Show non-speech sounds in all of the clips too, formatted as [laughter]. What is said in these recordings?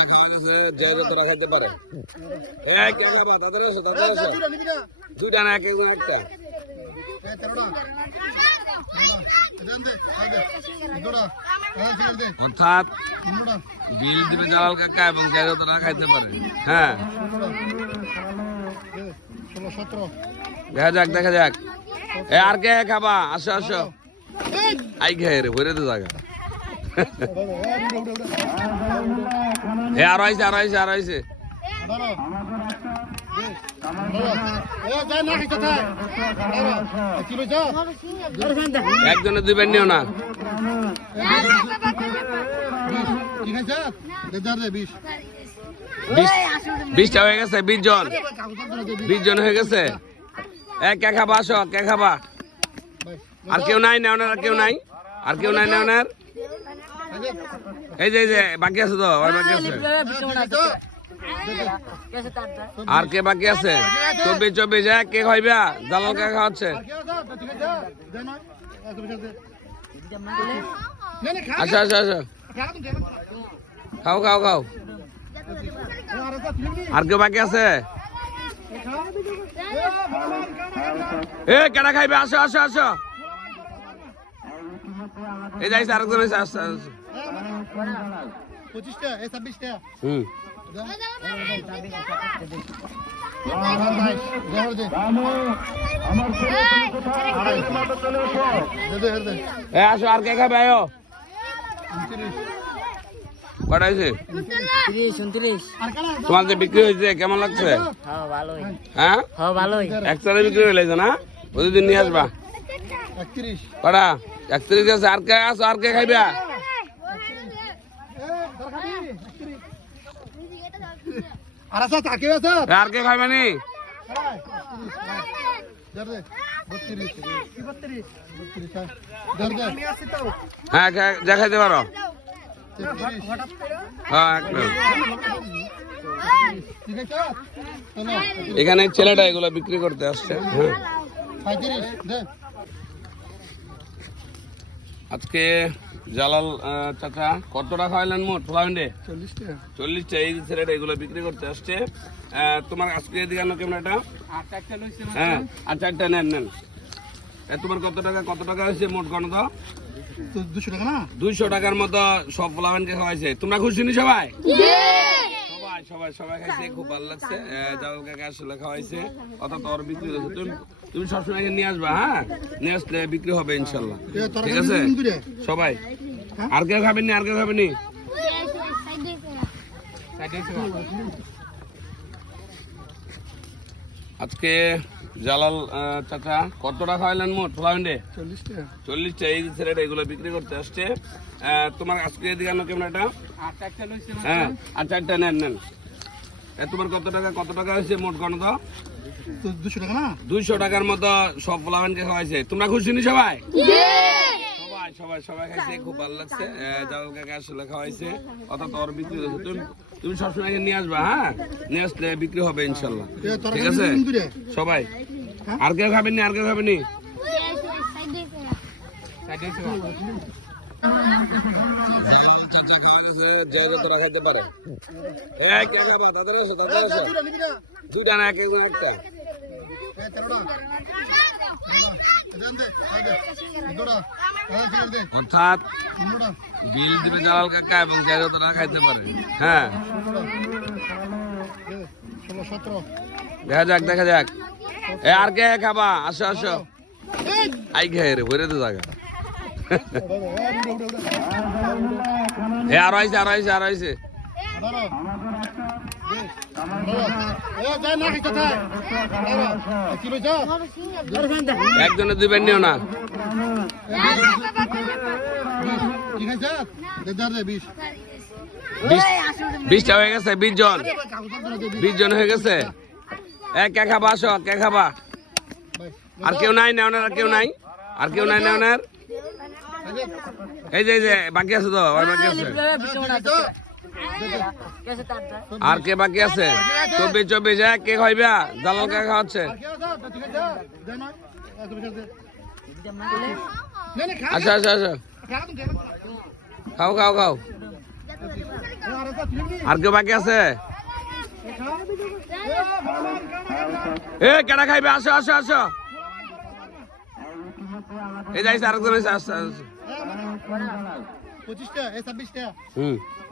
চাচা খাওয়া গেছে যে যতটা খাইতে পারে। এক তাদের আসো তাদের আসো দুইটা না এক একজন একটা। অর্থাৎ বিল দিবে জালাল কাকা এবং যতটা খাইতে পারে। হ্যাঁ। দেখা যাক দেখা যাক। এ আর কে খাবা? আসো আসো। আই রে ভরে তো জায়গা। [laughs] [laughs] এ, আরও আইছে আরও আইছে আরও আইছে। একজনে দুই নিও না। বিশ বিশটা হয়ে গেছে, বিশ জন। বিশ জন হয়ে গেছে? এ, কে খাবা? আসো, কে খাবা? আর কেউ নাই নেওনার আর কেউ নাই? আর কেউ নাই নেওনার এই যে এই যে, বাকি আছে তো? আর বাকি আছে? আর কে বাকি আছে? চব্বিশ চব্বিশ, এক, কে খাইবা? জালাল কে খাওয়াচ্ছে? আচ্ছা আচ্ছা আচ্ছা। খাও খাও খাও। আর কেউ বাকি আছে? এ কেনা খাইবে? আসো আসো আসো। এই যাইছে আরেকজন এসে আসছে আসছে। পঁচিশটা এ ছাব্বিশটা। হুম। আসো আর কে খাবে আয়ো? কটা হয়েছে? তোমার যে বিক্রি হয়েছে কেমন লাগছে? হ্যাঁ ভালোই। হ্যাঁ? হ্যাঁ ভালোই। এক চালে বিক্রি হয়ে গেছে না? প্রতিদিন নিয়ে আসবা। একত্রিশ। কটা? একত্রিশ আছে। আর কে আসো আর কে খাইবা? আর আছে তাকে আছে? আর কে খাইবা নি? হ্যাঁ। খা- যা খাইতে পারো। হ্যাঁ এখানে ছেলেটা এগুলো বিক্রি করতে আসছে। হ্যাঁ আজকে জালাল চাচা কত টাকা খাইলেন মোট ফ্লাউন্ডে চল্লিশটা। চল্লিশটা এই ছেলেটা এগুলো বিক্রি করতে আসছে। তোমার আজকে এদিকে আনো কেমন এটা? হ্যাঁ আর চারটা নেন নেন। তোমার কত টাকা কত টাকা হয়েছে মোট গণত দুশো টাকা না? দুইশো টাকার মতো সব ফ্লাউন্ডকে খাওয়াইছে। তোমরা খুশি নি সবাই? সবাই সবাই সবাই খাইছে খুব ভালো লাগছে। জালাল কাকা আসলে খাওয়াইছে। অত তোর বিক্রি হয়েছে। তুমি তুমি সবসময় নিয়ে আসবা হ্যাঁ? নিয়ে আসলে বিক্রি হবে ইনশাল্লাহ। ঠিক আছে? সবাই? হ্যাঁ? আর কেউ খাবেন নি আর কেউ খাবেন? নি আজকে জালাল চাচা কত টাকা খাইলেন মোট ফ্লাউন্ডে চল্লিশটা। চল্লিশটা এই ছেলেটা এগুলো বিক্রি করতে আসছে। তোমার আজকে এদিকে আনো কেমন এটা? হ্যাঁ আর চারটা নেন নেন। তোমার কত টাকা কত টাকা হয়েছে মোট গণত তো দুশো টাকা না? দুইশো টাকার মতো সব ফ্লাউন্ডকে খাওয়াইছে। তোমরা খুশি নি সবাই? সবাই সবাই সবাই খাইছে খুব ভালো লাগছে। আহ, কাকা আসলে খাওয়াইছে। অত তোর বিক্রি হয়েছে। তুমি তুমি সবসময় নিয়ে আসবা হ্যাঁ? নিয়ে আসলে বিক্রি হবে ইনশাল্লাহ। ঠিক আছে? সবাই। হ্যাঁ? আর কেউ খাবেন নি আর কেউ খাবেন নি? খাইতে পারে? দুইটা না এক একটা। অর্থাৎ। বিল দিবে জালাল কাকা এবং যে যতটা খাইতে পারে হ্যাঁ। দেখা যাক দেখা যাক এ আর কে খাবা আসো আসো আই খেয়ে রে ভরে তো জায়গা এ, আরও আইছে আরও আইছে আরও আইছে একজনে দুই নিও না। বিশটা হয়ে গেছে, বিশ জন। বিশ। জন হয়ে গেছে? এ, কে খাবা? আসো, কে খাবা? আর কেউ নাই নেওনার আর কেউ নাই? আর কেউ নাই নেওনার এই যে এই যে, বাকি আছে তো, আর বাকি আছে। আর কে বাকি আছে? চব্বিশ চব্বিশ এক কে খাইবা? জালাল কে খাওয়াচ্ছে? আচ্ছা আচ্ছা আচ্ছা। খাও খাও খাও। আর কেউ বাকি আছে? এ কেডা খাইবে? আসো আসো আসো। এই যাইছে আরেকজন এসে আসছে আসছে। পঁচিশটা ছাব্বিশটা। হুম।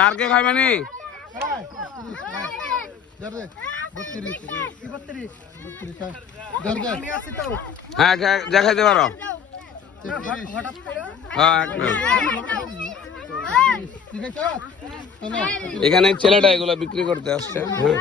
আর কে খাইবা নি? হ্যাঁ। খা- যা খাইতে পারো। হ্যাঁ এখানে ছেলেটা এগুলো বিক্রি করতে আসছে হ্যাঁ।